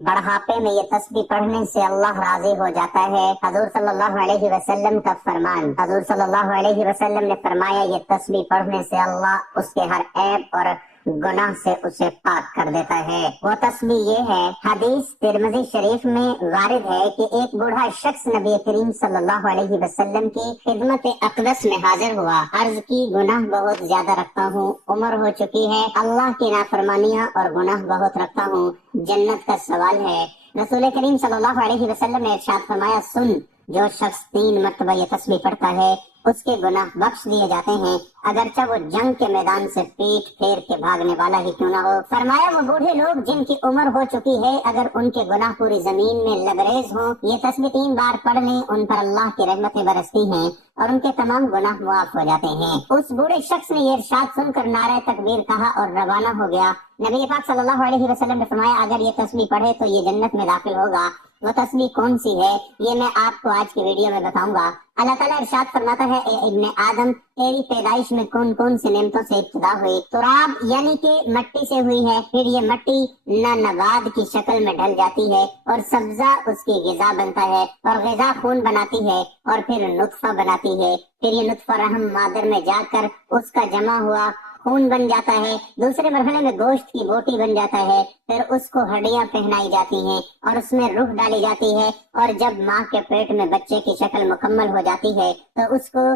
بڑھاپے میں یہ تسبیح پڑھنے سے اللہ راضی ہو جاتا ہے۔ حضور صلی اللہ علیہ وسلم کا فرمان، حضور صلی اللہ علیہ وسلم نے فرمایا یہ تسبیح پڑھنے سے اللہ اس کے ہر عیب اور گناہ سے اسے پاک کر دیتا ہے۔ وہ تسبیح یہ ہے، حدیث ترمذی شریف میں وارد ہے کہ ایک بوڑھا شخص نبی کریم صلی اللہ علیہ وسلم کی خدمت اقدس میں حاضر ہوا۔ عرض کی گناہ بہت زیادہ رکھتا ہوں، عمر ہو چکی ہے، اللہ کی نافرمانیاں اور گناہ بہت رکھتا ہوں، جنت کا سوال ہے۔ رسول کریم صلی اللہ علیہ وسلم نے ارشاد فرمایا، سن، جو شخص 3 مرتبہ یہ تسبیح پڑھتا ہے اس کے گناہ بخش دیے جاتے ہیں، اگرچہ وہ جنگ کے میدان سے پیٹ پھیر کے بھاگنے والا ہی کیوں نہ ہو۔ فرمایا وہ بوڑھے لوگ جن کی عمر ہو چکی ہے، اگر ان کے گناہ پوری زمین میں لبریز ہوں، یہ تسبیح 3 بار پڑھ لیں، ان پر اللہ کی رحمتیں برستی ہیں اور ان کے تمام گناہ معاف ہو جاتے ہیں۔ اس بوڑھے شخص نے یہ ارشاد سن کر نعرہ تکبیر کہا اور روانہ ہو گیا۔ نبی پاک صلی اللہ علیہ وسلم نے فرمایا، اگر یہ تسبیح پڑھے تو یہ جنت میں داخل ہوگا۔ وہ تسبیح کون سی ہے یہ میں آپ کو آج کی ویڈیو میں بتاؤں گا۔ اللہ تعالیٰ ارشاد فرماتا ہے، اے ابن آدم، تیری پیدائش میں کون کون سی نعمتوں سے ابتدا ہوئی؟ تراب یعنی کہ مٹی سے ہوئی ہے، پھر یہ مٹی نہ نبات کی شکل میں ڈھل جاتی ہے اور سبزہ اس کی غذا بنتا ہے اور غذا خون بناتی ہے اور پھر نطفہ بناتی ہے، پھر یہ نطفہ رحم مادر میں جا کر اس کا جمع ہوا خون بن جاتا ہے، دوسرے مرحلے میں گوشت کی بوٹی بن جاتا ہے، پھر اس کو ہڈیاں پہنائی جاتی ہیں اور اس میں روح ڈالی جاتی ہے، اور جب ماں کے پیٹ میں بچے کی شکل مکمل ہو جاتی ہے تو اس کو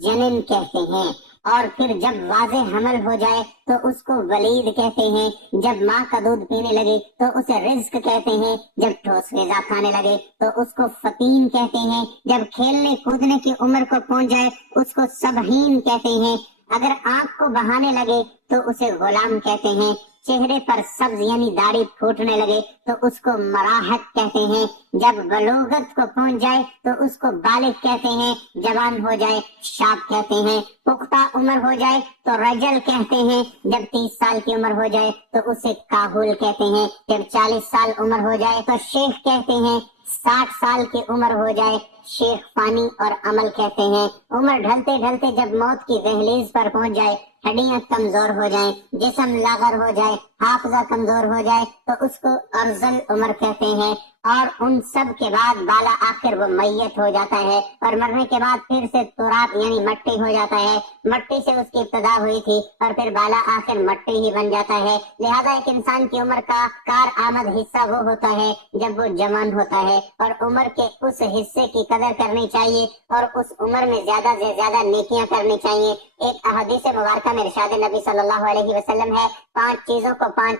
جنن کہتے ہیں، اور پھر جب واضح حمل ہو جائے تو اس کو ولید کہتے ہیں، جب ماں کا دودھ پینے لگے تو اسے رزق کہتے ہیں، جب ٹھوس غذا کھانے لگے تو اس کو فطیم کہتے ہیں، جب کھیلنے کودنے کی عمر کو پہنچ جائے اس کو سبہین کہتے ہیں، اگر آنکھ کو بہانے لگے تو اسے غلام کہتے ہیں، چہرے پر سبز یعنی داڑھی پھوٹنے لگے تو اس کو مراحت کہتے ہیں، جب بلوغت کو پہنچ جائے تو اس کو بالغ کہتے ہیں، جوان ہو جائے شاب کہتے ہیں، پختہ عمر ہو جائے تو رجل کہتے ہیں، جب 30 سال کی عمر ہو جائے تو اسے کاہل کہتے ہیں، جب 40 سال عمر ہو جائے تو شیخ کہتے ہیں، 60 سال کی عمر ہو جائے شیخ فانی اور عمل کہتے ہیں۔ عمر ڈھلتے ڈھلتے جب موت کی دہلیز پر پہنچ جائے، ہڈیاں کمزور ہو جائیں، جسم لاغر ہو جائے، حافظہ کمزور ہو جائے تو اس کو ارذل عمر کہتے ہیں، اور ان سب کے بعد بالا آخر وہ میت ہو جاتا ہے اور مرنے کے بعد پھر سے تراب یعنی مٹی ہو جاتا ہے، مٹی سے اس کی ابتدا ہوئی تھی اور پھر بالا آخر مٹی ہی بن جاتا ہے۔ لہذا ایک انسان کی عمر کا کارآمد حصہ وہ ہوتا ہے جب وہ جوان ہوتا ہے، اور عمر کے اس حصے کی قدر کرنی چاہیے اور اس عمر میں زیادہ سے زیادہ نیکیاں کرنی چاہیے۔ ایک احادیث مبارکہ میں ارشاد نبی صلی اللہ علیہ وسلم ہے، 5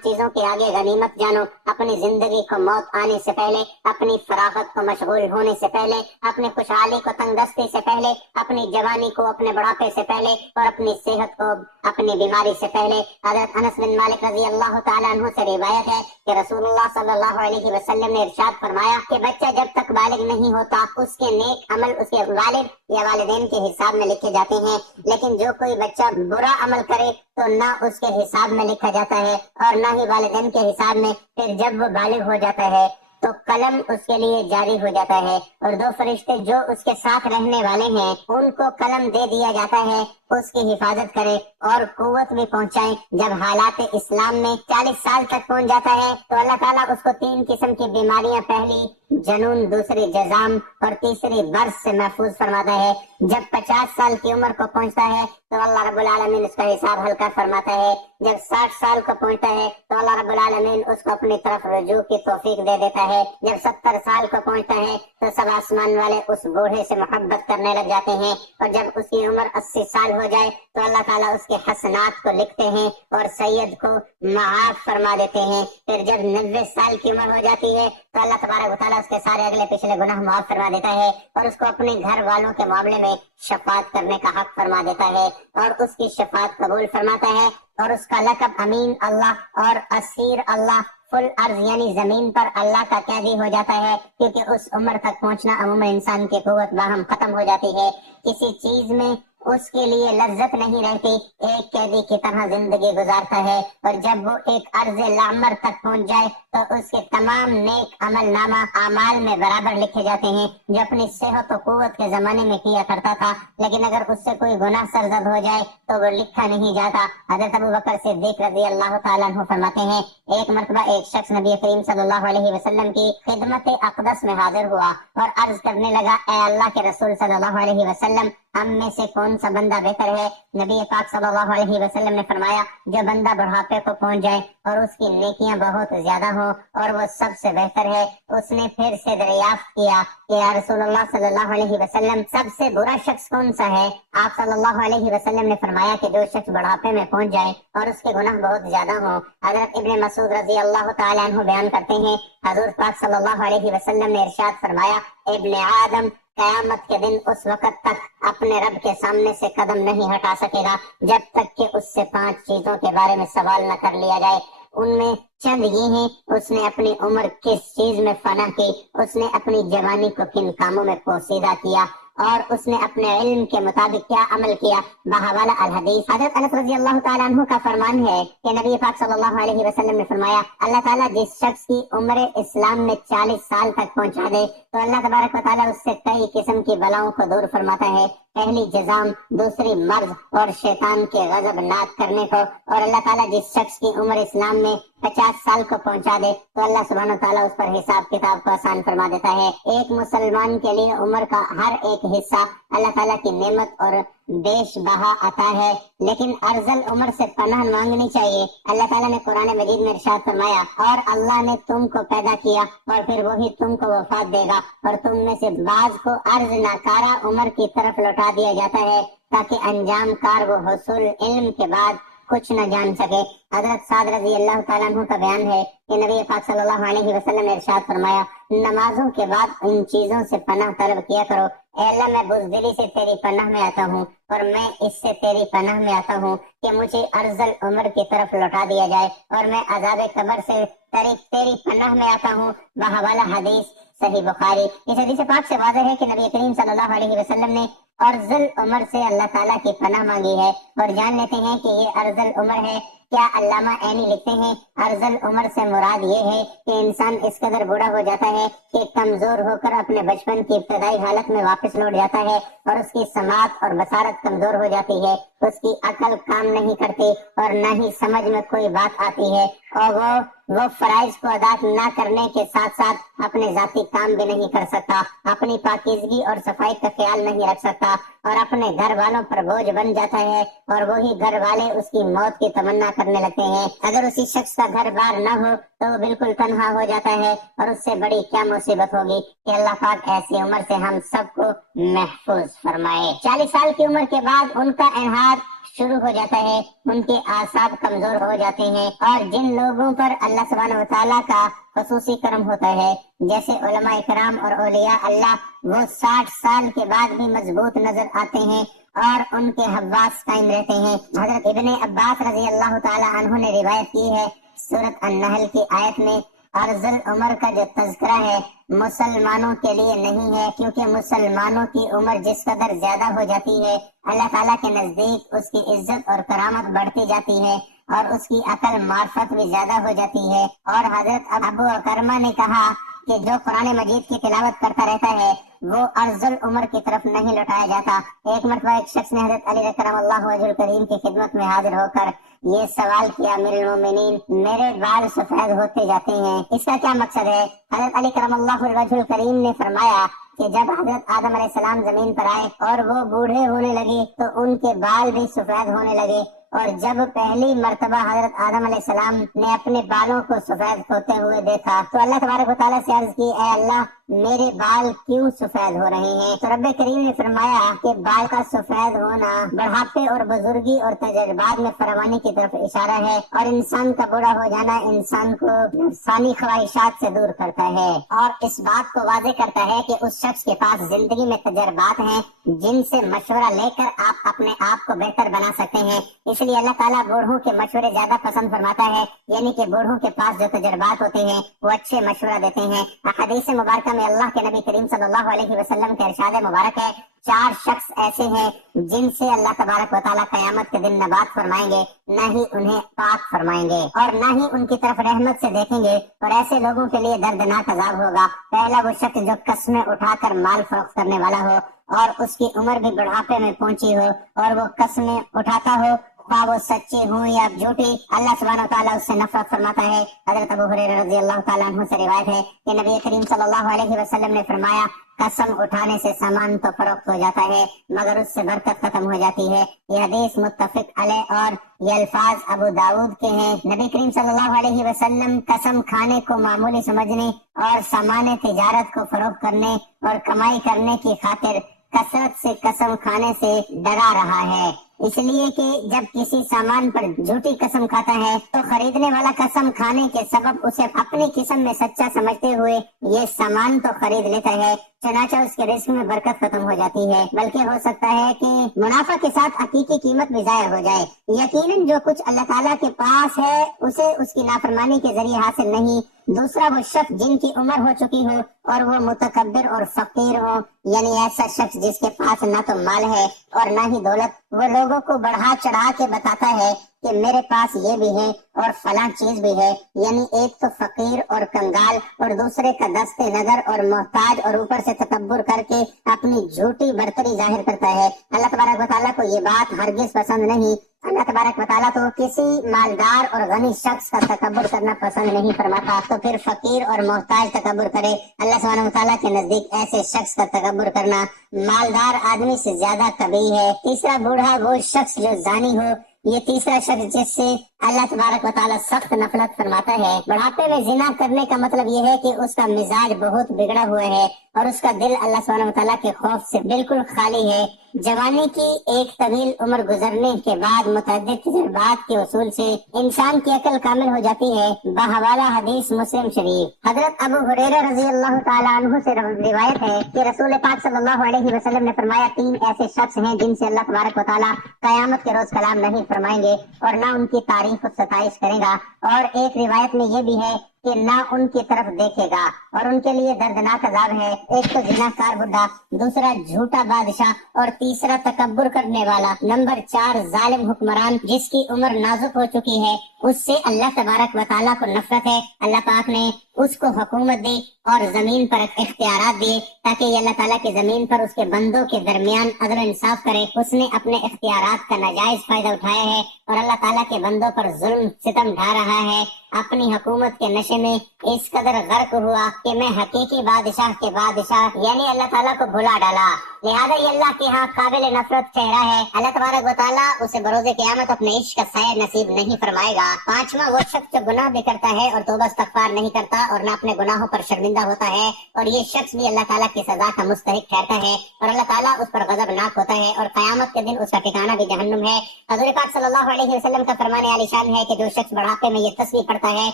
چیزوں کے آگے غنیمت جانو، اپنی زندگی کو موت آنے سے پہلے، اپنی فراغت کو مشغول ہونے سے پہلے، اپنی خوشحالی کو تنگ دستی سے پہلے، اپنی جوانی کو اپنے بڑھاپے سے پہلے اور اپنی صحت کو اپنی بیماری سے پہلے۔ حضرت انس بن مالک رضی اللہ تعالیٰ عنہ سے روایت ہے کہ رسول اللہ صلی اللہ علیہ وسلم نے ارشاد فرمایا کہ بچہ جب تک بالغ نہیں ہوتا اس کے نیک عمل اس کے والد یا والدین کے حساب میں لکھے جاتے ہیں، لیکن جو کوئی بچہ برا عمل کرے تو نہ اس کے حساب میں لکھا جاتا ہے اور نہ ہی والدین کے حساب میں۔ پھر جب وہ بالغ ہو جاتا ہے تو قلم اس کے لیے جاری ہو جاتا ہے اور 2 فرشتے جو اس کے ساتھ رہنے والے ہیں ان کو قلم دے دیا جاتا ہے اس کی حفاظت کرے اور قوت بھی پہنچائے۔ جب حالات اسلام میں 40 سال تک پہنچ جاتا ہے تو اللہ تعالیٰ اس کو 3 قسم کی بیماریاں، پہلی جنون، دوسری جزام اور تیسری برس سے محفوظ فرماتا ہے۔ جب 50 سال کی عمر کو پہنچتا ہے تو اللہ رب العالمین اس کا حساب ہلکا فرماتا ہے۔ جب 60 سال کو پہنچتا ہے تو اللہ رب العالمین اس کو اپنی طرف رجوع کی توفیق دے دیتا ہے۔ جب 70 سال کو پہنچتا ہے تو سب آسمان والے اس بوڑھے سے محبت کرنے لگ جاتے ہیں، اور جب اس کی عمر 80 سال ہو جائے تو اللہ تعالیٰ اس کے حسنات کو لکھتے ہیں اور سید کو معاف فرما دیتے ہیں۔ پھر جب 90 سال کی عمر ہو جاتی ہے تو اللہ تبارک و تعالیٰ اس کے سارے اگلے پچھلے گناہ معاف فرما دیتا ہے اور اس کو اپنے گھر والوں کے معاملے میں شفاعت کرنے کا حق فرما دیتا ہے اور اس کی شفاعت قبول فرماتا ہے، اور اس کا لقب امین اللہ اور اسیر اللہ، فل ارض یعنی زمین پر اللہ کا قیدی ہو جاتا ہے، کیونکہ اس عمر تک پہنچنا عموماً انسان کی قوت باہم ختم ہو جاتی ہے۔ کسی چیز میں اس کے لیے لذت نہیں رہتی، ایک قیدی کی طرح زندگی گزارتا ہے، اور جب وہ ایک عرض لعمر تک پہنچ جائے تو اس کے تمام نیک عمل نامہ اعمال میں برابر لکھے جاتے ہیں جو اپنی صحت و قوت کے زمانے میں کیا کرتا تھا، لیکن اگر اس سے کوئی گناہ سرزد ہو جائے تو وہ لکھا نہیں جاتا۔ حضرت ابو بکر صدیق رضی اللہ تعالیٰ عنہ فرماتے ہیں، ایک مرتبہ ایک شخص نبی کریم صلی اللہ علیہ وسلم کی خدمت اقدس میں حاضر ہوا اور عرض کرنے لگا، اے اللہ کے رسول صلی اللہ علیہ وسلم، ہم میں سے کون سا بندہ بہتر ہے؟ نبی پاک صلی اللہ علیہ وسلم نے فرمایا، جو بندہ بڑھاپے کو پہنچ جائے اور اس کی نیکیاں بہت زیادہ ہوں اور وہ سب سے بہتر ہے۔ اس نے پھر سے دریافت کیا کہ یا رسول اللہ صلی اللہ علیہ وسلم، سب سے برا شخص کون سا ہے؟ آپ صلی اللہ علیہ وسلم نے فرمایا کہ جو شخص بڑھاپے میں پہنچ جائے اور اس کے گناہ بہت زیادہ ہوں۔ حضرت ابن مسعود رضی اللہ تعالیٰ عنہ بیان کرتے ہیں، حضور پاک صلی اللہ علیہ وسلم نے ارشاد فرمایا، ابن آدم قیامت کے دن اس وقت تک اپنے رب کے سامنے سے قدم نہیں ہٹا سکے گا جب تک کہ اس سے 5 چیزوں کے بارے میں سوال نہ کر لیا جائے۔ ان میں چند یہ ہیں، اس نے اپنی عمر کس چیز میں فنا کی، اس نے اپنی جوانی کو کن کاموں میں پوسیدہ کیا، اور اس نے اپنے علم کے مطابق کیا عمل کیا۔ بحوالہ الحدیث حضرت انس رضی اللہ تعالیٰ عنہ کا فرمان ہے کہ نبی پاک صلی اللہ علیہ وسلم نے فرمایا، اللہ تعالیٰ جس شخص کی عمر اسلام میں 40 سال تک پہنچا دے تو اللہ تبارک و تعالیٰ اس سے کئی قسم کی بلاؤں کو دور فرماتا ہے۔ پہلی جزام، دوسری مرض اور شیطان کے غضب ناک کرنے کو، اور اللہ تعالیٰ جس شخص کی عمر اسلام میں 50 سال کو پہنچا دے تو اللہ سبحانہ تعالیٰ اس پر حساب کتاب کو آسان فرما دیتا ہے۔ ایک مسلمان کے لیے عمر کا ہر ایک حصہ اللہ تعالیٰ کی نعمت اور بیش بہا عطا ہے، لیکن ارذل عمر سے پناہ مانگنی چاہیے۔ اللہ تعالیٰ نے قرآن مجید میں ارشاد فرمایا، اور اللہ نے تم کو پیدا کیا اور پھر وہی تم کو وفات دے گا، اور تم میں سے بعض کو عرض ناکارہ عمر کی طرف لوٹا دیا جاتا ہے تاکہ انجام کار وہ حصول علم کے بعد کچھ نہ جان سکے۔ حضرت سعد رضی اللہ تعالیٰ عنہ کا بیان ہے کہ نبی پاک صلی اللہ علیہ وسلم نے ارشاد فرمایا، نمازوں کے بعد ان چیزوں سے پناہ طلب کیا کرو، اے اللہ میں بزدلی سے تیری پناہ میں آتا ہوں، اور میں اس سے تیری پناہ میں آتا ہوں کہ مجھے ارذل عمر کی طرف لوٹا دیا جائے، اور میں عذاب قبر سے تیری پناہ میں آتا ہوں۔ بحوالہ حدیث صحیح بخاری۔ اس حدیث پاک سے واضح ہے کہ نبی کریم صلی اللہ علیہ وسلم نے ارذل عمر سے اللہ تعالیٰ کی پناہ مانگی ہے، اور جان لیتے ہیں کہ یہ ارذل عمر ہے۔ کیا علامہ عینی لکھتے ہیں، ارذل عمر سے مراد یہ ہے کہ انسان اس قدر بوڑھا ہو جاتا ہے کہ کمزور ہو کر اپنے بچپن کی ابتدائی حالت میں واپس لوٹ جاتا ہے، اور اس کی سماعت اور بصارت کمزور ہو جاتی ہے، اس کی عقل کام نہیں کرتی اور نہ ہی سمجھ میں کوئی بات آتی ہے، اور وہ فرائض کو ادا نہ کرنے کے ساتھ ساتھ اپنے ذاتی کام بھی نہیں کر سکتا، اپنی پاکیزگی اور صفائی کا خیال نہیں رکھ سکتا، اور اپنے گھر والوں پر بوجھ بن جاتا ہے، اور وہی گھر والے اس کی موت کی تمنا کرنے لگتے ہیں۔ اگر اسی شخص کا گھر بار نہ ہو تو وہ بالکل تنہا ہو جاتا ہے، اور اس سے بڑی کیا مصیبت ہوگی کہ اللہ پاک ایسی عمر سے ہم سب کو محفوظ فرمائے۔ 40 سال کی عمر کے بعد ان کا انہار شروع ہو جاتا ہے، ان کے اعصاب کمزور ہو جاتے ہیں، اور جن لوگوں پر اللہ سبحانہ و تعالیٰ کا خصوصی کرم ہوتا ہے جیسے علماء کرام اور اولیاء اللہ، وہ 60 سال کے بعد بھی مضبوط نظر آتے ہیں اور ان کے حواس قائم رہتے ہیں۔ حضرت ابن عباس رضی اللہ تعالی عنہ نے روایت کی ہے، سورۃ النحل کی آیت میں ارذل عمر کا جو تذکرہ ہے مسلمانوں کے لیے نہیں ہے، کیونکہ مسلمانوں کی عمر جس قدر زیادہ ہو جاتی ہے اللہ تعالیٰ کے نزدیک اس کی عزت اور کرامت بڑھتی جاتی ہے، اور اس کی عقل معرفت بھی زیادہ ہو جاتی ہے۔ اور حضرت ابو اکرمہ نے کہا کہ جو قرآن مجید کی تلاوت کرتا رہتا ہے وہ ارذل عمر کی طرف نہیں لوٹایا جاتا۔ ایک مرتبہ ایک شخص نے حضرت علی کرم اللہ وجہ الکریم کی خدمت میں حاضر ہو کر یہ سوال کیا، امیر المومنین، میرے بال سفید ہوتے جاتے ہیں، اس کا کیا مقصد ہے؟ حضرت علی کرم اللہ وجہ الکریم نے فرمایا کہ جب حضرت آدم علیہ السلام زمین پر آئے اور وہ بوڑھے ہونے لگے تو ان کے بال بھی سفید ہونے لگے، اور جب پہلی مرتبہ حضرت آدم علیہ السلام نے اپنے بالوں کو سفید ہوتے ہوئے دیکھا تو اللہ تبارک و تعالیٰ سے عرض کی، اے اللہ میرے بال کیوں سفید ہو رہے ہیں؟ تو رب کریم نے فرمایا کہ بال کا سفید ہونا بڑھاپے اور بزرگی اور تجربات میں فراوانی کی طرف اشارہ ہے، اور انسان کا بوڑھا ہو جانا انسان کو نفسانی خواہشات سے دور کرتا ہے، اور اس بات کو واضح کرتا ہے کہ اس شخص کے پاس زندگی میں تجربات ہیں جن سے مشورہ لے کر آپ اپنے آپ کو بہتر بنا سکتے ہیں۔ اس لیے اللہ تعالیٰ بوڑھوں کے مشورے زیادہ پسند فرماتا ہے، یعنی کہ بوڑھوں کے پاس جو تجربات ہوتے ہیں وہ اچھے مشورہ دیتے ہیں۔ حدیث مبارکہ میں اللہ کے نبی کریم صلی اللہ علیہ وسلم کا ارشاد مبارک ہے، 4 شخص ایسے ہیں جن سے اللہ تبارک و تعالیٰ قیامت کے دن نہ بات فرمائیں گے، نہ ہی انہیں پاک فرمائیں گے، اور نہ ہی ان کی طرف رحمت سے دیکھیں گے، اور ایسے لوگوں کے لیے دردناک عذاب ہوگا۔ پہلا وہ شخص جو قسمیں اٹھا کر مال فروخت کرنے والا ہو اور اس کی عمر بھی بڑھاپے میں پہنچی ہو، اور وہ قسمیں اٹھاتا ہو خواہ وہ سچی ہوں یا جھوٹی، اللہ سبحانہ وتعالیٰ اس سے نفرت فرماتا ہے۔ حضرت ابو ہریرہ رضی اللہ تعالیٰ عنہ سے روایت ہے کہ نبی کریم صلی اللہ علیہ وسلم نے فرمایا، قسم اٹھانے سے سامان تو فروخت ہو جاتا ہے مگر اس سے برکت ختم ہو جاتی ہے۔ یہ حدیث متفق علیہ اور یہ الفاظ ابو داود کے ہیں۔ نبی کریم صلی اللہ علیہ وسلم قسم کھانے کو معمولی سمجھنے اور سامان تجارت کو فروخت کرنے اور کمائی کرنے کی خاطر کثرت سے قسم کھانے سے ڈرا رہا ہے، اس لیے کہ جب کسی سامان پر جھوٹی قسم کھاتا ہے تو خریدنے والا قسم کھانے کے سبب اسے اپنی قسم میں سچا سمجھتے ہوئے یہ سامان تو خرید لیتا ہے، چنانچہ اس کے رزق میں برکت ختم ہو جاتی ہے، بلکہ ہو سکتا ہے کہ منافع کے ساتھ حقیقی قیمت بھی ضائع ہو جائے۔ یقیناً جو کچھ اللہ تعالیٰ کے پاس ہے اسے اس کی نافرمانی کے ذریعے حاصل نہیں۔ دوسرا وہ شخص جن کی عمر ہو چکی ہو اور وہ متکبر اور فقیر ہو، یعنی ایسا شخص جس کے پاس نہ تو مال ہے اور نہ ہی دولت، وہ لوگوں کو بڑھا چڑھا کے بتاتا ہے کہ میرے پاس یہ بھی ہے اور فلاں چیز بھی ہے، یعنی ایک تو فقیر اور کنگال اور دوسرے کا دست نظر اور محتاج، اور اوپر سے تکبر کر کے اپنی جھوٹی برتری ظاہر کرتا ہے۔ اللہ تبارک و تعالیٰ کو یہ بات ہرگز پسند نہیں۔ اللہ تبارک و تعالیٰ تو کسی مالدار اور غنی شخص کا تکبر کرنا پسند نہیں فرماتا، تو پھر فقیر اور محتاج تکبر کرے۔ اللہ سبحانہ و تعالیٰ کے نزدیک ایسے شخص کا تکبر کرنا مالدار آدمی سے زیادہ قبیح ہے۔ تیسرا بوڑھا وہ شخص جو زانی ہو، یہ تیسرا شخص جس سے اللہ تبارک و تعالیٰ سخت نفرت فرماتا ہے۔ بڑھاپے میں زنا کرنے کا مطلب یہ ہے کہ اس کا مزاج بہت بگڑا ہوا ہے اور اس کا دل اللہ سبحانہ و تعالیٰ کے خوف سے بالکل خالی ہے۔ جوانی کی ایک طویل عمر گزرنے کے بعد متعدد تجربات کے اصول سے انسان کی عقل کامل ہو جاتی ہے۔ بحوالہ حدیث مسلم شریف، حضرت ابو ہریرہ رضی اللہ تعالیٰ عنہ سے روایت ہے کہ رسول پاک صلی اللہ علیہ وسلم نے فرمایا، 3 ایسے شخص ہیں جن سے اللہ تبارک و تعالیٰ قیامت کے روز کلام نہیں فرمائیں گے اور نہ ان کی تعریف و ستائش کرے گا، اور ایک روایت میں یہ بھی ہے کہ نہ ان کی طرف دیکھے گا اور ان کے لیے دردناک عذاب ہے۔ ایک تو زنا کار بڈھا، دوسرا جھوٹا بادشاہ، اور تیسرا تکبر کرنے والا۔ نمبر 4 ظالم حکمران جس کی عمر نازک ہو چکی ہے، اس سے اللہ تبارک و تعالیٰ کو نفرت ہے۔ اللہ پاک نے اس کو حکومت دی اور زمین پر اختیارات دیے تاکہ یہ اللہ تعالیٰ کی زمین پر اس کے بندوں کے درمیان عدل و انصاف کرے۔ اس نے اپنے اختیارات کا ناجائز فائدہ اٹھایا ہے اور اللہ تعالیٰ کے بندوں پر ظلم ستم ڈھا رہا ہے۔ اپنی حکومت کے نشے میں اس قدر غرق ہوا کہ میں حقیقی بادشاہ کے بادشاہ یعنی اللہ تعالیٰ کو بھلا ڈالا، لہذا یہ اللہ کے ہاں قابل نفرت چہرہ ہے۔ اللہ تبارک و تعالیٰ اسے بروز قیامت اپنے عشق کا سایہ نصیب نہیں فرمائے گا۔ 5واں وہ شخص جو گناہ بھی کرتا ہے اور توبہ استغفار نہیں کرتا اور نہ اپنے گناہوں پر شرمندہ ہوتا ہے، اور یہ شخص بھی اللہ تعالیٰ کی سزا کا مستحق ٹھہرتا ہے اور اللہ تعالیٰ اس پر غضبناک ہوتا ہے، اور قیامت کے دن اس کا ٹھکانہ بھی جہنم ہے۔ حضور پاک صلی اللہ علیہ وسلم کا فرمان عالی شان ہے کہ جو شخص بڑھاپے میں یہ تسبیح پڑھتا ہے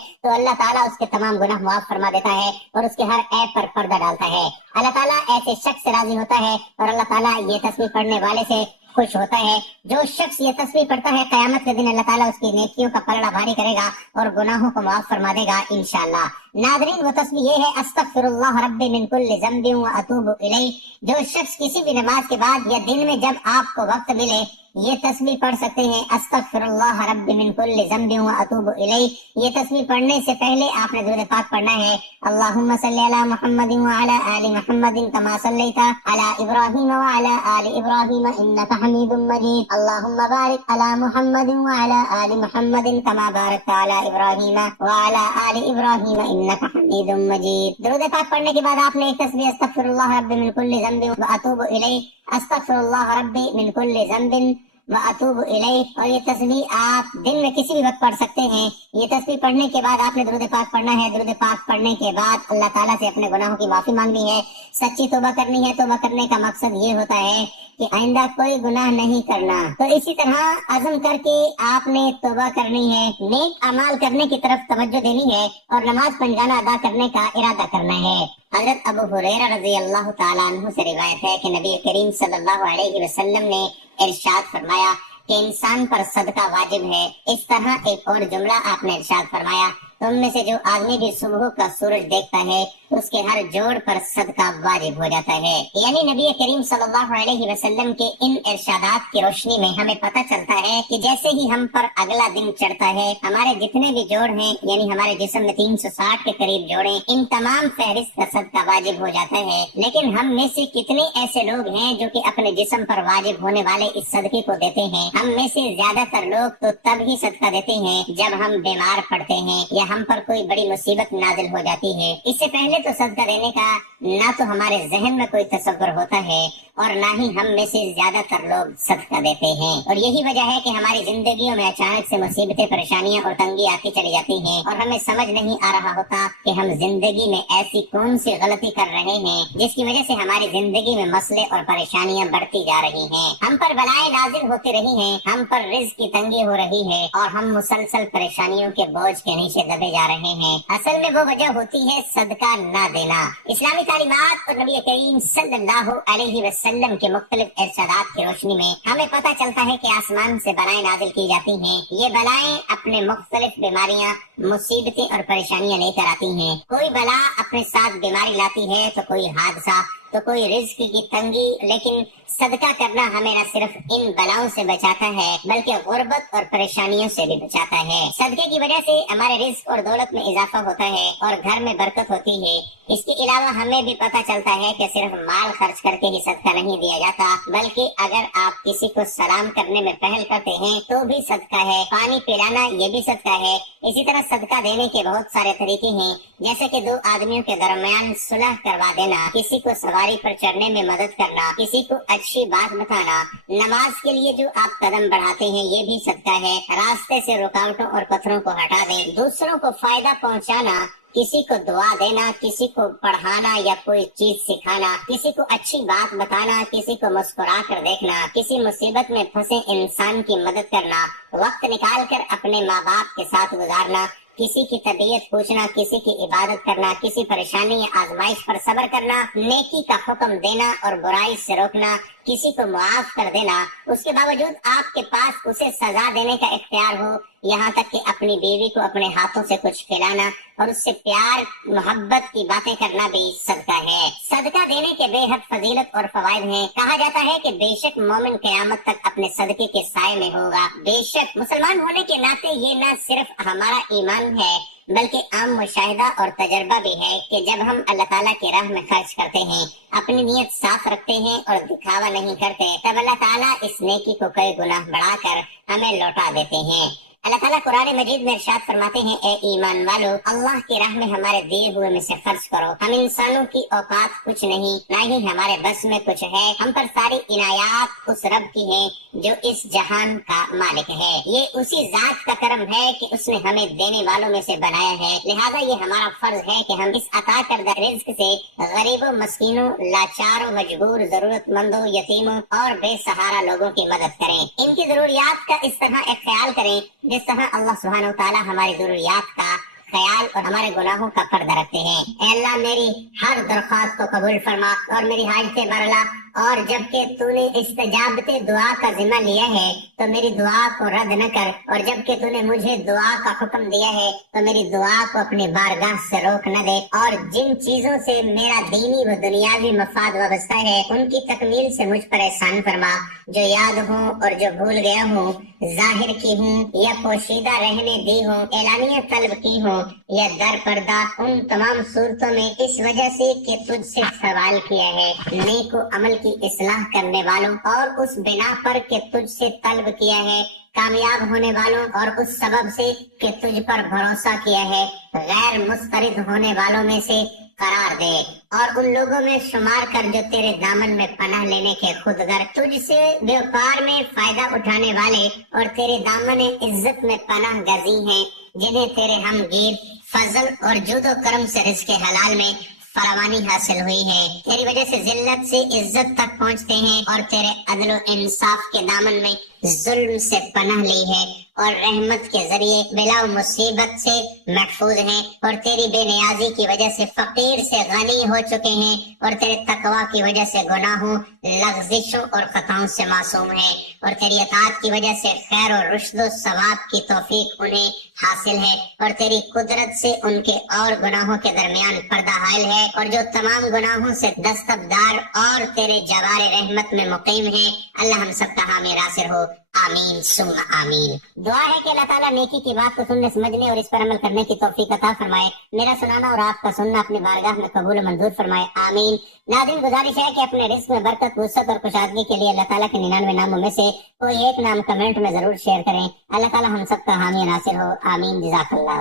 تو اللہ تعالیٰ اس کے تمام گناہ معاف فرما دیتا ہے اور اس کے ہر عیب پر پردہ ڈالتا ہے۔ اللہ تعالیٰ ایسے شخص سے راضی ہوتا ہے اور اللہ تعالیٰ یہ تسبیح پڑھنے والے سے خوش ہوتا ہے۔ جو شخص یہ تسبیح پڑھتا ہے قیامت کے دن اللہ تعالیٰ اس کی نیکیوں کا پلڑا بھاری کرے گا اور گناہوں کو معاف فرما دے گا انشاءاللہ۔ ناظرین، وہ تسبیح یہ ہے، استغفر اللہ ربی من کل ذنب واتوب الیہ۔ جو شخص کسی بھی نماز کے بعد یا دن میں جب آپ کو وقت ملے یہ تسبیح پڑھ سکتے ہیں، استغفر اللہ ربی من کل ذنب واتوب الیہ۔ یہ تسبیح پڑھنے سے پہلے آپ نے درود پاک پڑھنا ہے، اللہم صلی علی محمد وعلی آل محمد کما صلیت علی ابراہیم وعلی آل ابراہیم انک حمید مجید، اللہم بارک علی محمد وعلی آل محمد کما بارکت علی ابراہیم وعلی آل ابراہیم انک حمید مجید۔ درود پاک پڑھنے کے بعد آپ نے ایک تسبیح استغفر اللہ ربی من کل ذنب واتوب الیہ، استغفر اللہ ربی من کل ذنب واتوب الیہ، اور یہ تسبیح آپ دن میں کسی بھی وقت پڑھ سکتے ہیں۔ یہ تسبیح پڑھنے کے بعد آپ نے درود پاک پڑھنا ہے۔ درود پاک پڑھنے کے بعد اللہ تعالیٰ سے اپنے گناہوں کی معافی مانگنی ہے، سچی توبہ کرنی ہے۔ توبہ کرنے کا مقصد یہ ہوتا ہے کہ آئندہ کوئی گناہ نہیں کرنا، تو اسی طرح عزم کر کے آپ نے توبہ کرنی ہے، نیک اعمال کرنے کی طرف توجہ دینی ہے اور نماز پنجانہ ادا کرنے کا ارادہ کرنا ہے۔ حضرت ابو ہریرہ رضی اللہ تعالیٰ عنہ سے روایت ہے کہ نبی کریم صلی اللہ علیہ وسلم نے ارشاد فرمایا کہ انسان پر صدقہ واجب ہے، اس طرح ایک اور جملہ آپ نے ارشاد فرمایا، تم میں سے جو آدمی بھی صبح کا سورج دیکھتا ہے اس کے ہر جوڑ پر صدقہ واجب ہو جاتا ہے۔ یعنی نبی کریم صلی اللہ علیہ وسلم کے ان ارشادات کی روشنی میں ہمیں پتہ چلتا ہے کہ جیسے ہی ہم پر اگلا دن چڑھتا ہے ہمارے جتنے بھی جوڑ ہیں، یعنی ہمارے جسم میں 360 کے قریب جوڑیں، ان تمام فہرست کا صدقہ واجب ہو جاتا ہے۔ لیکن ہم میں سے کتنے ایسے لوگ ہیں جو کہ اپنے جسم پر واجب ہونے والے اس صدقے کو دیتے ہیں؟ ہم میں سے زیادہ تر لوگ تو تب ہی صدقہ دیتے ہیں جب ہم بیمار پڑتے ہیں یا ہم پر کوئی بڑی مصیبت نازل ہو جاتی ہے۔ اس سے پہلے تو صدقہ دینے کا نہ تو ہمارے ذہن میں کوئی تصور ہوتا ہے اور نہ ہی ہم میں سے زیادہ تر لوگ صدقہ دیتے ہیں، اور یہی وجہ ہے کہ ہماری زندگیوں میں اچانک سے مصیبتیں، پریشانیاں اور تنگی آتی چلی جاتی ہیں اور ہمیں سمجھ نہیں آ رہا ہوتا کہ ہم زندگی میں ایسی کون سی غلطی کر رہے ہیں جس کی وجہ سے ہماری زندگی میں مسئلے اور پریشانیاں بڑھتی جا رہی ہیں، ہم پر بلائیں نازل ہوتی رہی ہیں، ہم پر رزق کی تنگی ہو رہی ہے اور ہم مسلسل پریشانیوں کے بوجھ کے نیچے دبے جا رہے ہیں۔ اصل میں وہ وجہ ہوتی ہے صدقہ نہ دینا۔ اسلامی تعلیمات اور نبی کریم صلی اللہ علیہ وسلم کے مختلف ارشادات کی روشنی میں ہمیں پتہ چلتا ہے کہ آسمان سے بلائیں نازل کی جاتی ہیں۔ یہ بلائیں اپنے مختلف بیماریاں، مصیبتیں اور پریشانیاں لے کر آتی ہیں۔ کوئی بلا اپنے ساتھ بیماری لاتی ہے تو کوئی حادثہ، تو کوئی رزق کی تنگی، لیکن صدقہ کرنا ہمیں نہ صرف ان بلاؤں سے بچاتا ہے بلکہ غربت اور پریشانیوں سے بھی بچاتا ہے۔ صدقے کی وجہ سے ہمارے رزق اور دولت میں اضافہ ہوتا ہے اور گھر میں برکت ہوتی ہے۔ اس کے علاوہ ہمیں بھی پتہ چلتا ہے کہ صرف مال خرچ کر کے ہی صدقہ نہیں دیا جاتا، بلکہ اگر آپ کسی کو سلام کرنے میں پہل کرتے ہیں تو بھی صدقہ ہے، پانی پلانا یہ بھی صدقہ ہے۔ اسی طرح صدقہ دینے کے بہت سارے طریقے ہیں، جیسے کہ دو آدمیوں کے درمیان صلح کروا دینا، کسی کو سواری پر چڑھنے میں مدد کرنا، کسی کو اچھی بات بتانا، نماز کے لیے جو آپ قدم بڑھاتے ہیں یہ بھی صدقہ ہے، راستے سے رکاوٹوں اور پتھروں کو ہٹا دیں، دوسروں کو فائدہ پہنچانا، کسی کو دعا دینا، کسی کو پڑھانا یا کوئی چیز سکھانا، کسی کو اچھی بات بتانا، کسی کو مسکرا کر دیکھنا، کسی مصیبت میں پھنسے انسان کی مدد کرنا، وقت نکال کر اپنے ماں باپ کے ساتھ گزارنا، کسی کی طبیعت پوچھنا، کسی کی عبادت کرنا، کسی پریشانی یا آزمائش پر صبر کرنا، نیکی کا حکم دینا اور برائی سے روکنا، کسی کو معاف کر دینا، اس کے باوجود آپ کے پاس اسے سزا دینے کا اختیار ہو، یہاں تک کہ اپنی بیوی کو اپنے ہاتھوں سے کچھ کھلانا اور اس سے پیار محبت کی باتیں کرنا بھی صدقہ ہے۔ صدقہ دینے کے بے حد فضیلت اور فوائد ہیں۔ کہا جاتا ہے کہ بے شک مومن قیامت تک اپنے صدقے کے سائے میں ہوگا۔ بے شک مسلمان ہونے کے ناطے یہ نہ صرف ہمارا ایمان ہے بلکہ عام مشاہدہ اور تجربہ بھی ہے کہ جب ہم اللہ تعالیٰ کی راہ میں خرچ کرتے ہیں، اپنی نیت صاف رکھتے ہیں اور دکھاوا نہیں کرتے، تب اللہ تعالیٰ اس نیکی کو کئی گنا بڑھا کر ہمیں لوٹا دیتے ہیں۔ اللہ تعالیٰ قرآن مجید میں ارشاد فرماتے ہیں، اے ایمان والو، اللہ کی راہ میں ہمارے دیے ہوئے میں سے خرچ کرو۔ ہم انسانوں کی اوقات کچھ نہیں، نہ ہی ہمارے بس میں کچھ ہے، ہم پر ساری عنایات اس رب کی ہیں جو اس جہان کا مالک ہے۔ یہ اسی ذات کا کرم ہے کہ اس نے ہمیں دینے والوں میں سے بنایا ہے، لہذا یہ ہمارا فرض ہے کہ ہم اس عطا کردہ رزق سے غریبوں، مسکینوں، لاچاروں، مجبور، ضرورت مندوں، یتیموں اور بے سہارا لوگوں کی مدد کریں۔ ان کی ضروریات کا اس طرح ایک خیال کریں جس طرح اللہ سبحانہ وتعالی ہماری ضروریات کا خیال اور ہمارے گناہوں کا پردہ رکھتے ہیں۔ اے اللہ، میری ہر درخواست کو قبول فرما اور میری حاجتیں برلا، اور جبکہ تو نے استجابت دعا کا ذمہ لیا ہے تو میری دعا کو رد نہ کر، اور جبکہ تو نے مجھے دعا کا حکم دیا ہے تو میری دعا کو اپنی بارگاہ سے روک نہ دے، اور جن چیزوں سے میرا دینی و دنیاوی مفاد وابستہ ہے ان کی تکمیل سے مجھ پر احسان فرما، جو یاد ہوں اور جو بھول گیا ہوں، ظاہر کی ہوں یا پوشیدہ رہنے دی ہوں، اعلانیہ طلب کی ہوں یا در پردہ، ان تمام صورتوں میں اس وجہ سے کہ تجھ سے سوال کیا ہے، نیک و عمل کی اصلاح کرنے والوں، اور اس بنا پر کہ تجھ سے طلب کیا ہے، کامیاب ہونے والوں، اور اس سبب سے کہ تجھ پر بھروسہ کیا ہے، غیر مسترد ہونے والوں میں سے قرار دے، اور ان لوگوں میں شمار کر جو تیرے دامن میں پناہ لینے کے خودگر، تجھ سے بیوقار میں فائدہ اٹھانے والے اور تیرے دامن عزت میں پناہ گزی ہیں، جنہیں تیرے ہم گیر فضل اور جود و کرم سے رزق حلال میں فراوانی حاصل ہوئی ہے، تیری وجہ سے ذلت سے عزت تک پہنچتے ہیں، اور تیرے عدل و انصاف کے دامن میں ظلم سے پناہ لی ہے، اور رحمت کے ذریعے بلا مصیبت سے محفوظ ہیں، اور تیری بے نیازی کی وجہ سے فقیر سے غنی ہو چکے ہیں، اور تیرے تقوی کی وجہ سے گناہوں، لغزشوں اور خطاؤں سے معصوم ہیں، اور تیری اطاعت کی وجہ سے خیر و رشد و ثواب کی توفیق انہیں حاصل ہے، اور تیری قدرت سے ان کے اور گناہوں کے درمیان پردہ حائل ہے، اور جو تمام گناہوں سے دستبردار اور تیرے جوار رحمت میں مقیم ہے، اللہ ہم سب کا حامی ناصر ہو، آمین ثم آمین۔ دعا ہے کہ اللہ تعالیٰ نیکی کی بات کو سننے سمجھنے اور اس پر عمل کرنے کی توفیق عطا فرمائے، میرا سنانا اور آپ کا سننا اپنی بارگاہ میں قبول و منظور فرمائے، آمین۔ ناظرین، گزارش ہے کہ اپنے رزق میں برکت، وسعت اور کشادگی کے لیے اللہ تعالیٰ کے 99 ناموں میں سے کوئی ایک نام کمنٹ میں ضرور شیئر کریں، اللہ تعالیٰ ہم سب کا حامی ناصر ہو، آمین، جزاک اللہ۔